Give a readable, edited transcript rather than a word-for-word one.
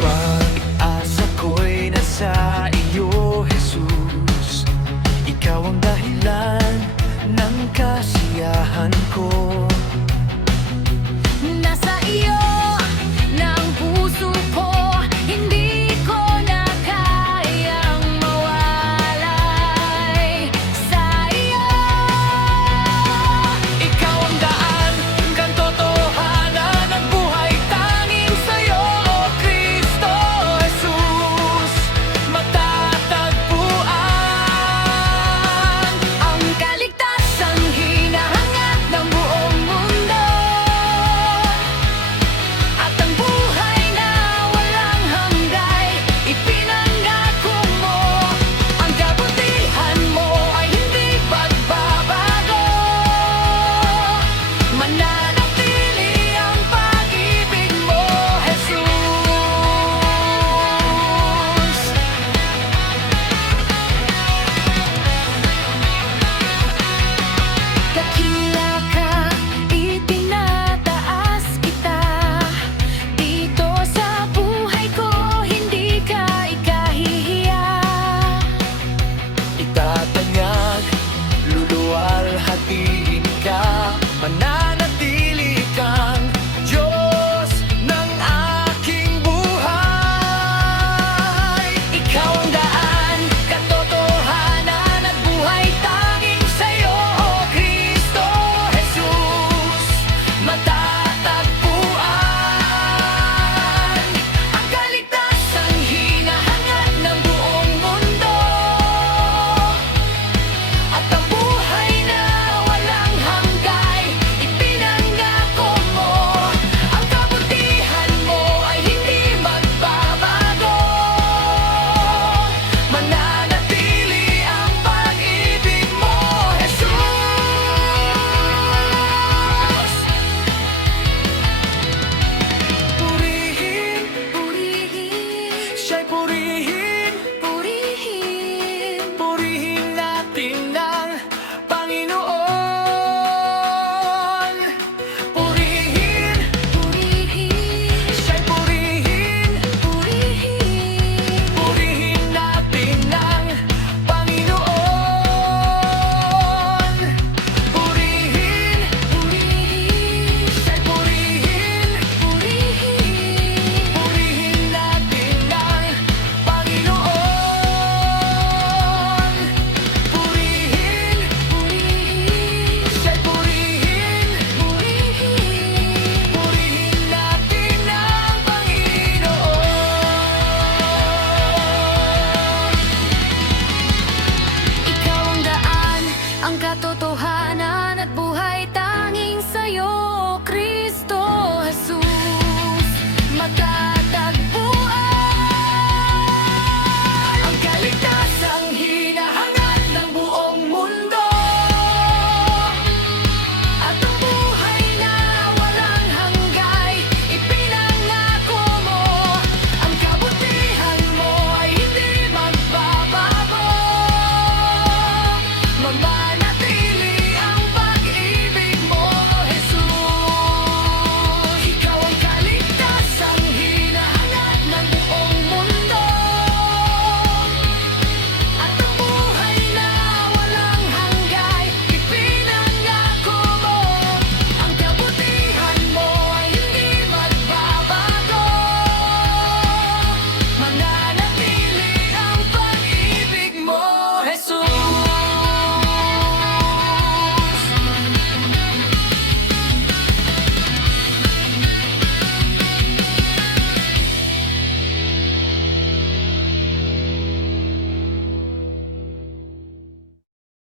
Pag-asa ko'y nasa iyo, Jesus. Ikaw ang dahilan ng kasiyahan ko. Nasa iyo ng puso ko, hindi ko na kayang mawalay sa iyo. Ikaw ang daan, ang totohanan ng buhay, tanging sa'yo, O Kristo Jesus, matatagpuan. Ang kaligtasan hinahangad ng buong mundo, at ang buhay na walang hanggan ipinangako mo. Ang kabutihan mo ay hindi magbabago.